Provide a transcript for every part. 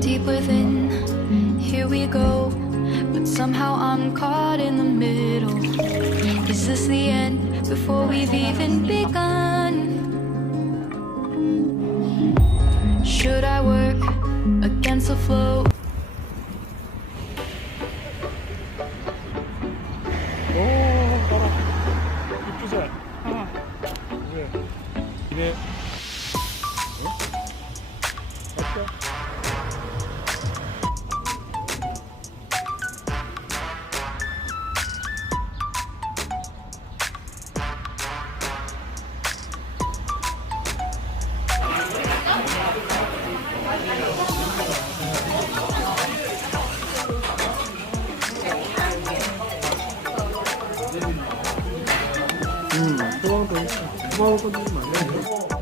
Deep within, here we go. But somehow I'm caught in the middle. Is this the end before we've even begun? Should I work against the flow? Oh, 음. 좋아하고, 좋아하고, 좋아하고, 좋아하고,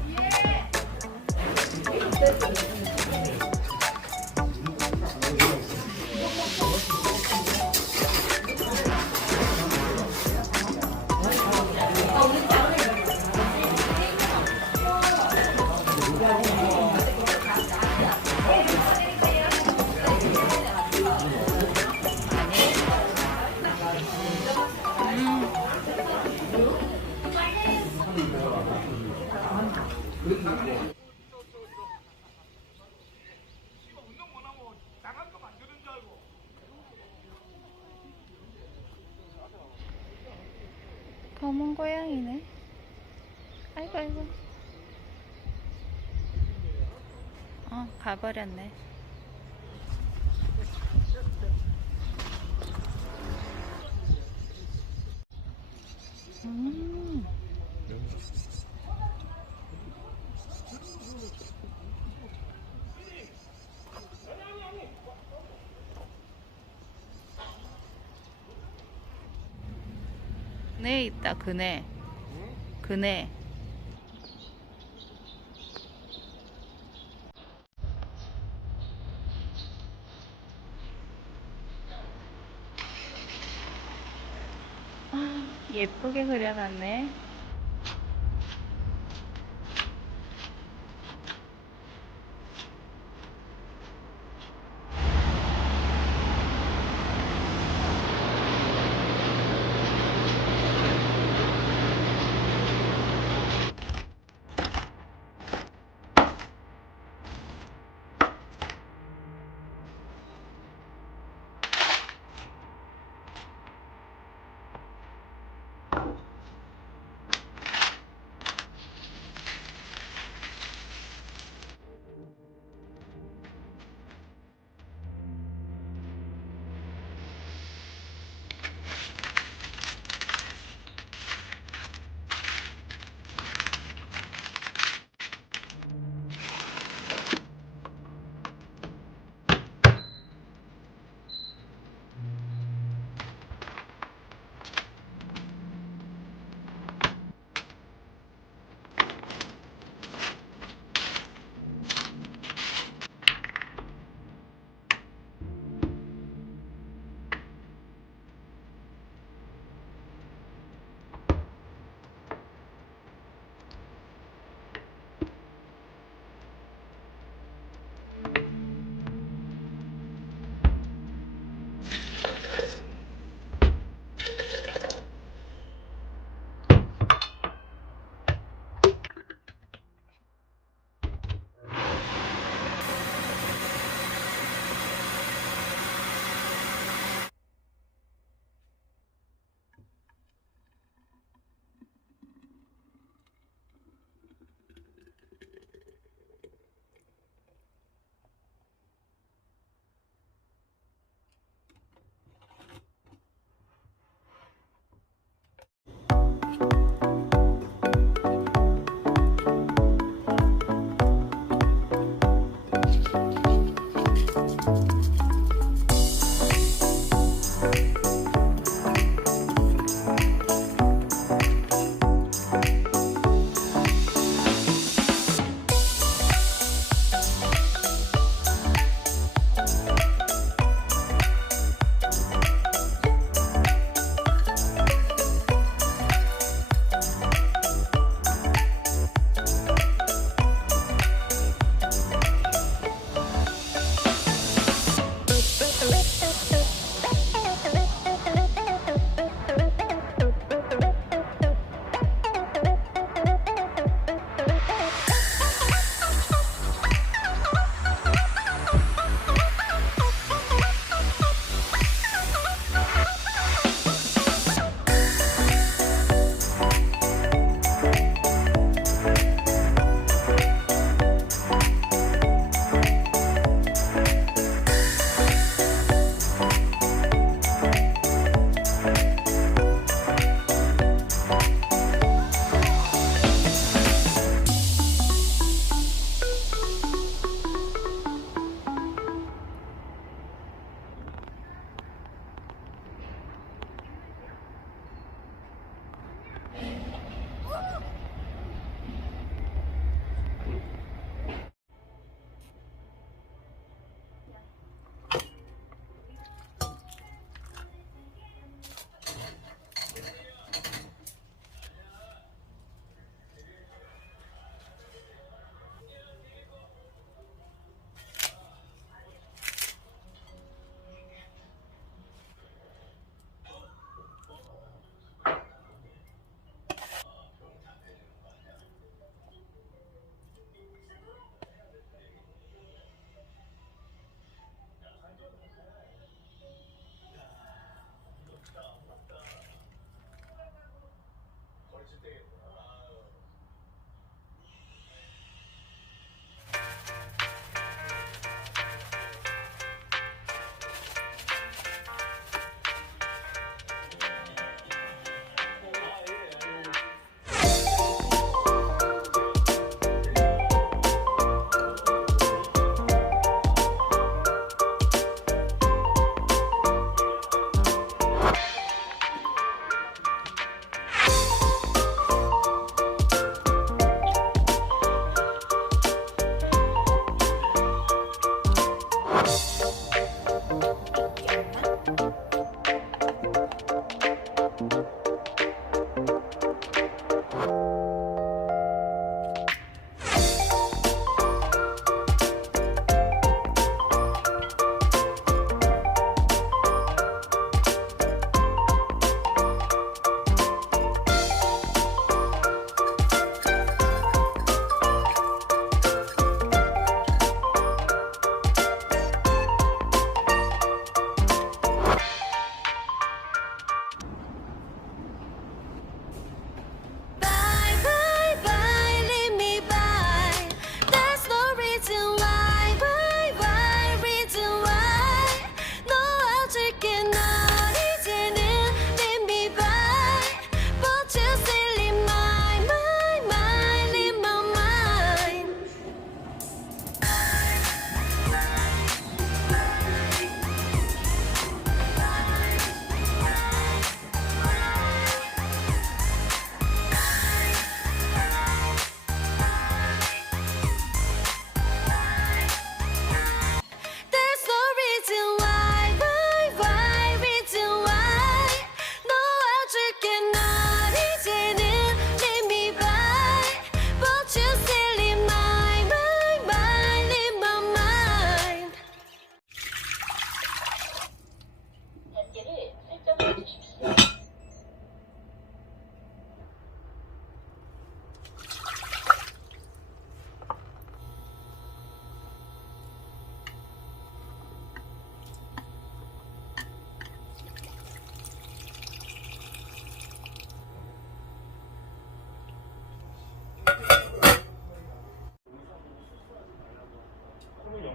어, 가버렸네. 음. 네 있다. 그네. 그네. 예쁘게 그려놨네.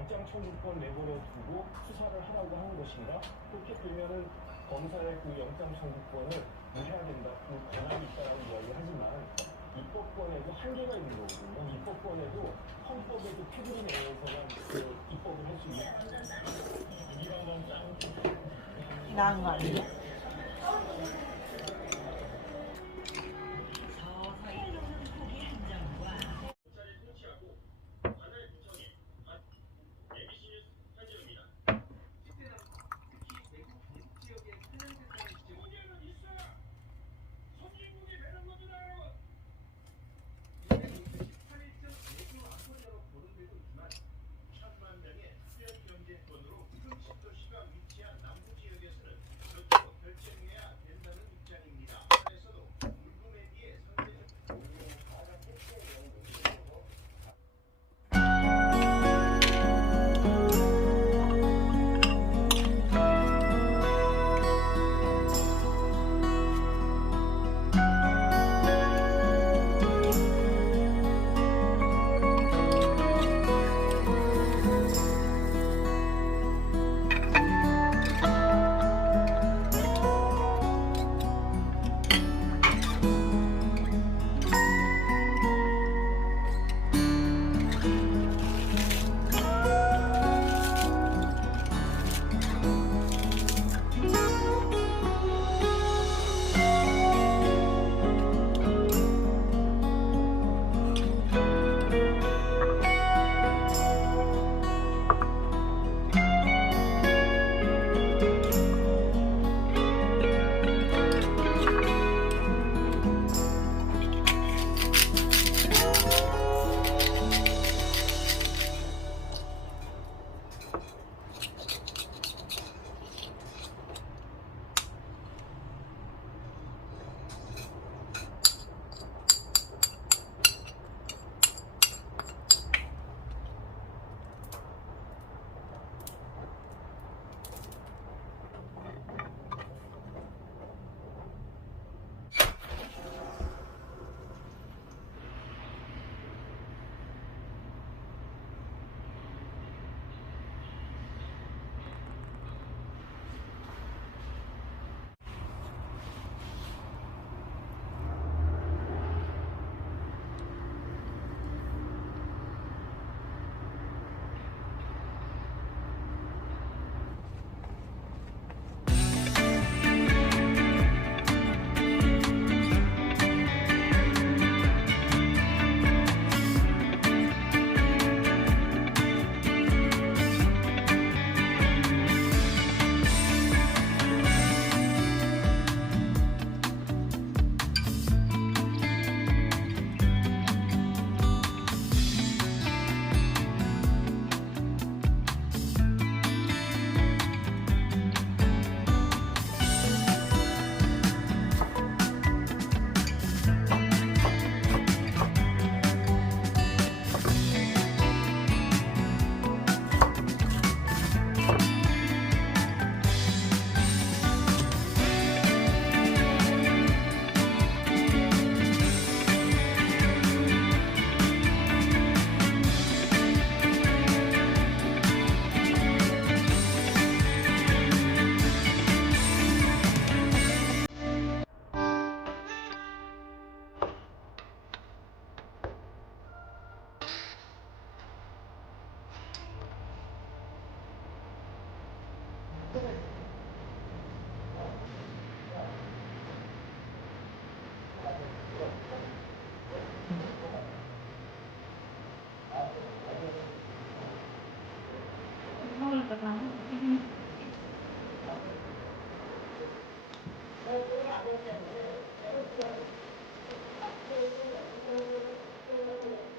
영장 청구권 내버려 두고 수사를 하라고 하는 것인가? 그렇게 되면은 검사의 그 영장 청구권을 무해야 된다, 그 권한이 있다라고 이야기하지만 입법권에도 한계가 있는 거거든요. 입법권에도 헌법에도 테두리 내에서만 그 입법을 할 수 있는 나은 거 아니야? Thank you.